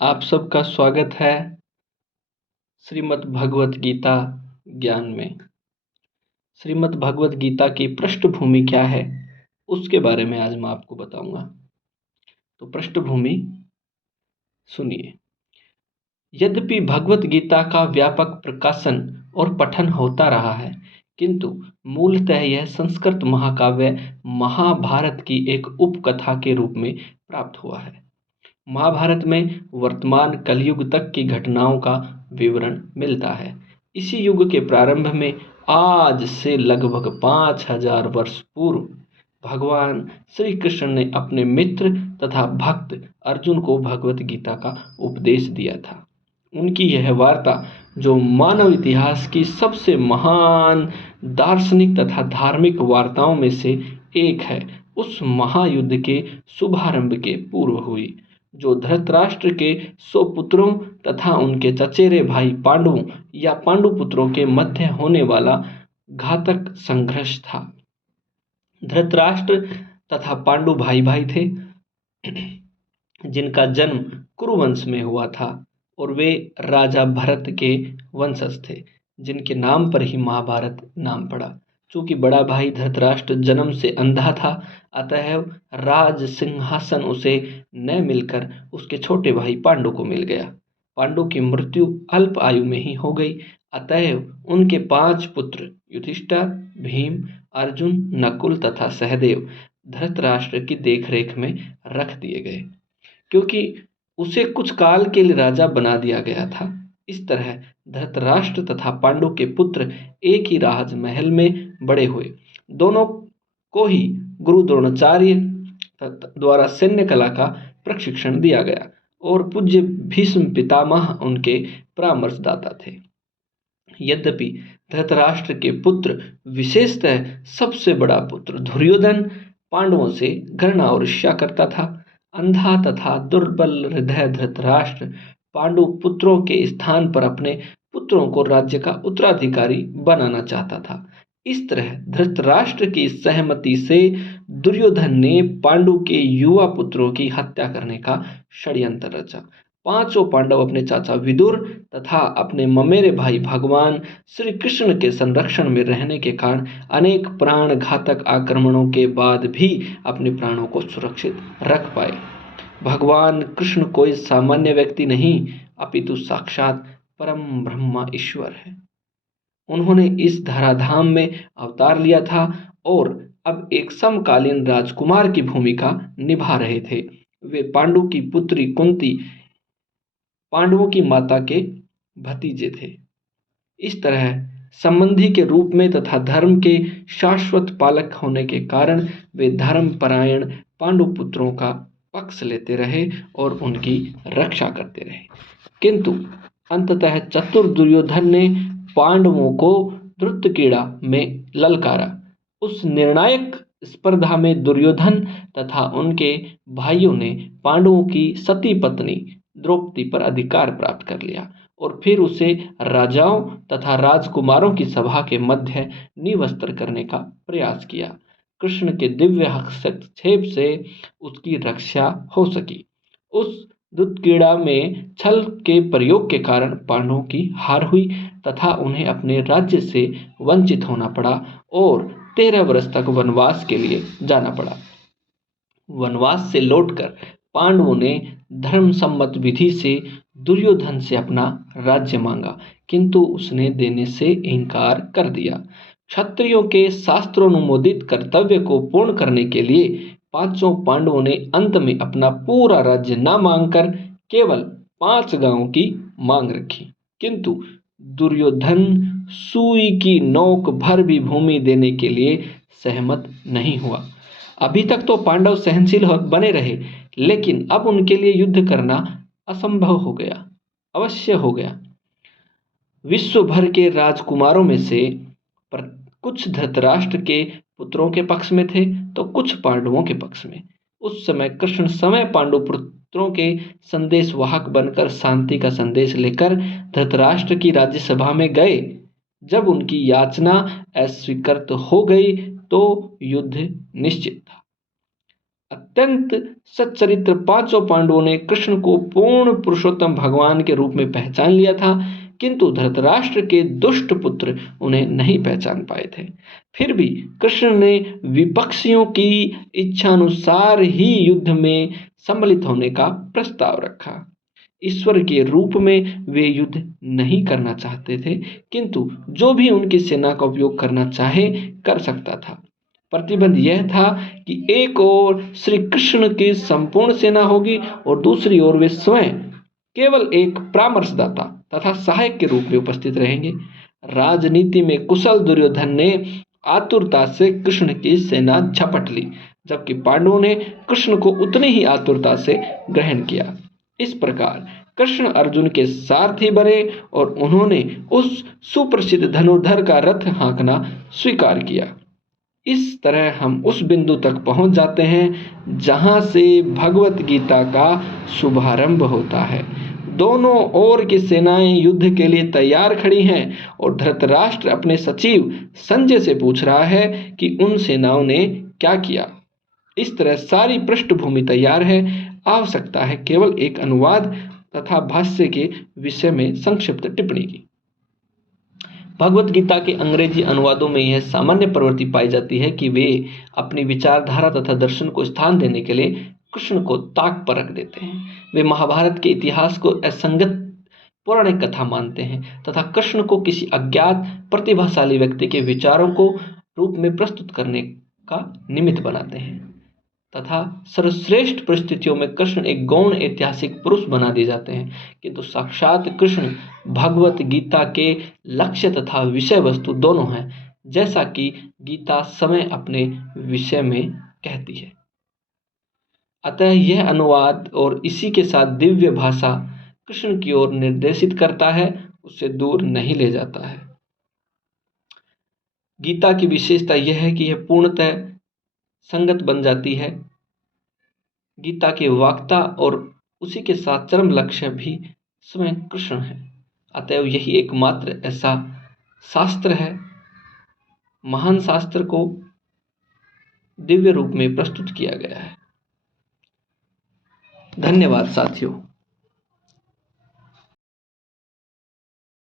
आप सबका स्वागत है श्रीमद् भगवत गीता ज्ञान में। श्रीमद् भगवत गीता की पृष्ठभूमि क्या है उसके बारे में आज मैं आपको बताऊंगा। तो पृष्ठभूमि सुनिए। यद्यपि भगवत गीता का व्यापक प्रकाशन और पठन होता रहा है, किंतु मूलतः यह संस्कृत महाकाव्य महाभारत की एक उपकथा के रूप में प्राप्त हुआ है। महाभारत में वर्तमान कलयुग तक की घटनाओं का विवरण मिलता है। इसी युग के प्रारंभ में आज से लगभग 5000 वर्ष पूर्व भगवान श्री कृष्ण ने अपने मित्र तथा भक्त अर्जुन को भगवत गीता का उपदेश दिया था। उनकी यह वार्ता, जो मानव इतिहास की सबसे महान दार्शनिक तथा धार्मिक वार्ताओं में से एक है, उस महायुद्ध के शुभारंभ के पूर्व हुई, जो धृतराष्ट्र के 100 पुत्रों तथा उनके चचेरे भाई पांडवों या पांडुपुत्रों के मध्य होने वाला घातक संघर्ष था। धृतराष्ट्र तथा पांडु भाई भाई थे, जिनका जन्म कुरुवंश में हुआ था और वे राजा भरत के वंशज थे, जिनके नाम पर ही महाभारत नाम पड़ा। चूंकि बड़ा भाई धृतराष्ट्र जन्म से अंधा था, अतएव राज सिंहासन उसे न मिलकर उसके छोटे भाई पांडु को मिल गया। पांडु की मृत्यु अल्प आयु में ही हो गई, अतएव उनके 5 पुत्र युधिष्ठिर, भीम, अर्जुन, नकुल तथा सहदेव धृतराष्ट्र की देखरेख में रख दिए गए, क्योंकि उसे कुछ काल के लिए राजा बना दिया गया था। इस तरह धृतराष्ट्र तथा पांडु के पुत्र एक ही राजमहल में बड़े हुए। दोनों को ही गुरु द्रोणाचार्य द्वारा सैन्य कला का प्रशिक्षण दिया गया और पूज्य भीष्म पितामह उनके परामर्शदाता थे। यद्यपि धृतराष्ट्र के पुत्र, विशेषतः सबसे बड़ा पुत्र दुर्योधन, पांडवों से घृणा और ईर्ष्या करता था। अंधा तथा दुर्बल हृदय धृतराष्ट्र पांडु पुत्रों के स्थान पर अपने पुत्रों को राज्य का उत्तराधिकारी बनाना चाहता था। इस तरह धृतराष्ट्र की सहमति से दुर्योधन ने पांडु के युवा पुत्रों की हत्या करने का षड्यंत्र रचा। 5 पांडव अपने चाचा विदुर तथा अपने ममेरे भाई भगवान श्री कृष्ण के संरक्षण में रहने के कारण अनेक प्राण घातक आक्रमणों के बाद भी अपने प्राणों को सुरक्षित रख पाए। भगवान कृष्ण कोई सामान्य व्यक्ति नहीं, अपितु साक्षात परम ब्रह्मा ईश्वर है। उन्होंने इस धराधाम में अवतार लिया था और अब एक समकालीन राजकुमार की भूमिका निभा रहे थे। वे पांडु की पुत्री कुंती, पांडवों की माता के भतीजे थे। इस तरह संबंधी के रूप में तथा धर्म के शाश्वत पालक होने के कारण वे धर्मपरायण पांडु पुत्रों का पक्ष लेते रहे और उनकी रक्षा करते रहे। किंतु अंततः चतुर दुर्योधन ने पांडवों को धृतक्रीड़ा में ललकारा। उस निर्णायक स्पर्धा में दुर्योधन तथा उनके भाइयों ने पांडवों की सती पत्नी द्रौपदी पर अधिकार प्राप्त कर लिया और फिर उसे राजाओं तथा राजकुमारों की सभा के मध्य निवस्त्र करने का प्रयास किया। कृष्ण के दिव्य हस्तक्षेप से उसकी रक्षा हो सकी। उस धृतक्रीड़ा में छल के प्रयोग के कारण पांडवों की हार हुई तथा उन्हें अपने राज्य से वंचित होना पड़ा और 13 वर्ष तक वनवास के लिए जाना पड़ा। वनवास से लौटकर पांडवों ने धर्मसम्मत विधि से दुर्योधन से अपना राज्य मांगा, किंतु उसने देने से इनकार कर दिया। क्षत्रियों के शास्त्रोनुमोदित कर्तव्य को पूर्ण करने के लिए 5 पांडवों ने अंत में अपना पूरा राज्य न मांगकर केवल 5 गांवों की मांग रखी, किंतु दुर्योधन सुई की नोक भर भी भूमि देने के लिए सहमत नहीं हुआ। अभी तक तो पांडव सहनशील बने रहे, लेकिन अब उनके लिए युद्ध करना असंभव हो गया, अवश्य हो गया। विश्व भर के राजकुमारों में से कुछ धृतराष्ट्र के पुत्रों के पक्ष में थे तो कुछ पांडवों के पक्ष में। उस समय कृष्ण समय पांडु पुत्रों के संदेशवाहक बनकर शांति का संदेश लेकर धृतराष्ट्र की राज्यसभा में गए। जब उनकी याचना अस्वीकृत हो गई तो युद्ध निश्चित था। अत्यंत सच्चरित्र 500 पांडवों ने कृष्ण को पूर्ण पुरुषोत्तम भगवान के रूप में पहचान लिया था, किंतु धृतराष्ट्र के दुष्ट पुत्र उन्हें नहीं पहचान पाए थे। फिर भी कृष्ण ने विपक्षियों की इच्छानुसार ही युद्ध में सम्मिलित होने का प्रस्ताव रखा। ईश्वर के रूप में वे युद्ध नहीं करना चाहते थे, किंतु जो भी उनकी सेना का उपयोग करना चाहे कर सकता था। प्रतिबंध यह था कि एक ओर श्री कृष्ण की संपूर्ण सेना होगी और दूसरी ओर वे स्वयं केवल एक परामर्शदाता तथा सहायक के रूप में उपस्थित रहेंगे। राजनीति में कुशल दुर्योधन ने आतुरता से कृष्ण की सेना झपट ली, जबकि पांडवों ने कृष्ण को उतनी ही आतुरता से ग्रहण किया। इस प्रकार कृष्ण अर्जुन के सारथी बने और उन्होंने उस सुप्रसिद्ध धनुर्धर का रथ हाँकना स्वीकार किया। इस तरह हम उस बिंदु तक पहुंच जाते हैं जहां से भगवत गीता का शुभारंभ होता है। दोनों ओर की सेनाएं युद्ध के लिए तैयार खड़ी हैं और धृतराष्ट्र अपने सचिव संजय से पूछ रहा है कि उन सेनाओं ने क्या किया। इस तरह सारी पृष्ठभूमि तैयार है। आवश्यकता है केवल एक अनुवाद तथा भाष्य के विषय में संक्षिप्त टिप्पणी की। भगवत गीता के अंग्रेजी अनुवादों में यह सामान्य प्रवृत्ति पाई जाती है कि वे अपनी विचारधारा तथा दर्शन को स्थान देने के लिए कृष्ण को ताक पर रख देते हैं। वे महाभारत के इतिहास को असंगत पौराणिक कथा मानते हैं तथा कृष्ण को किसी अज्ञात प्रतिभाशाली व्यक्ति के विचारों को रूप में प्रस्तुत करने का निमित्त बनाते हैं तथा सर्वश्रेष्ठ परिस्थितियों में कृष्ण एक गौण ऐतिहासिक पुरुष बना दिए जाते हैं, किंतु साक्षात कृष्ण भगवत गीता के लक्ष्य तथा विषय वस्तु दोनों हैं, जैसा कि गीता समय अपने विषय में कहती है। अतः यह अनुवाद और इसी के साथ दिव्य भाषा कृष्ण की ओर निर्देशित करता है, उससे दूर नहीं ले जाता है। गीता की विशेषता यह है कि यह पूर्णतः संगत बन जाती है। गीता के वक्ता और उसी के साथ चरम लक्ष्य भी स्वयं कृष्ण है। अतएव यही एकमात्र ऐसा शास्त्र है, महान शास्त्र को दिव्य रूप में प्रस्तुत किया गया है। धन्यवाद साथियों।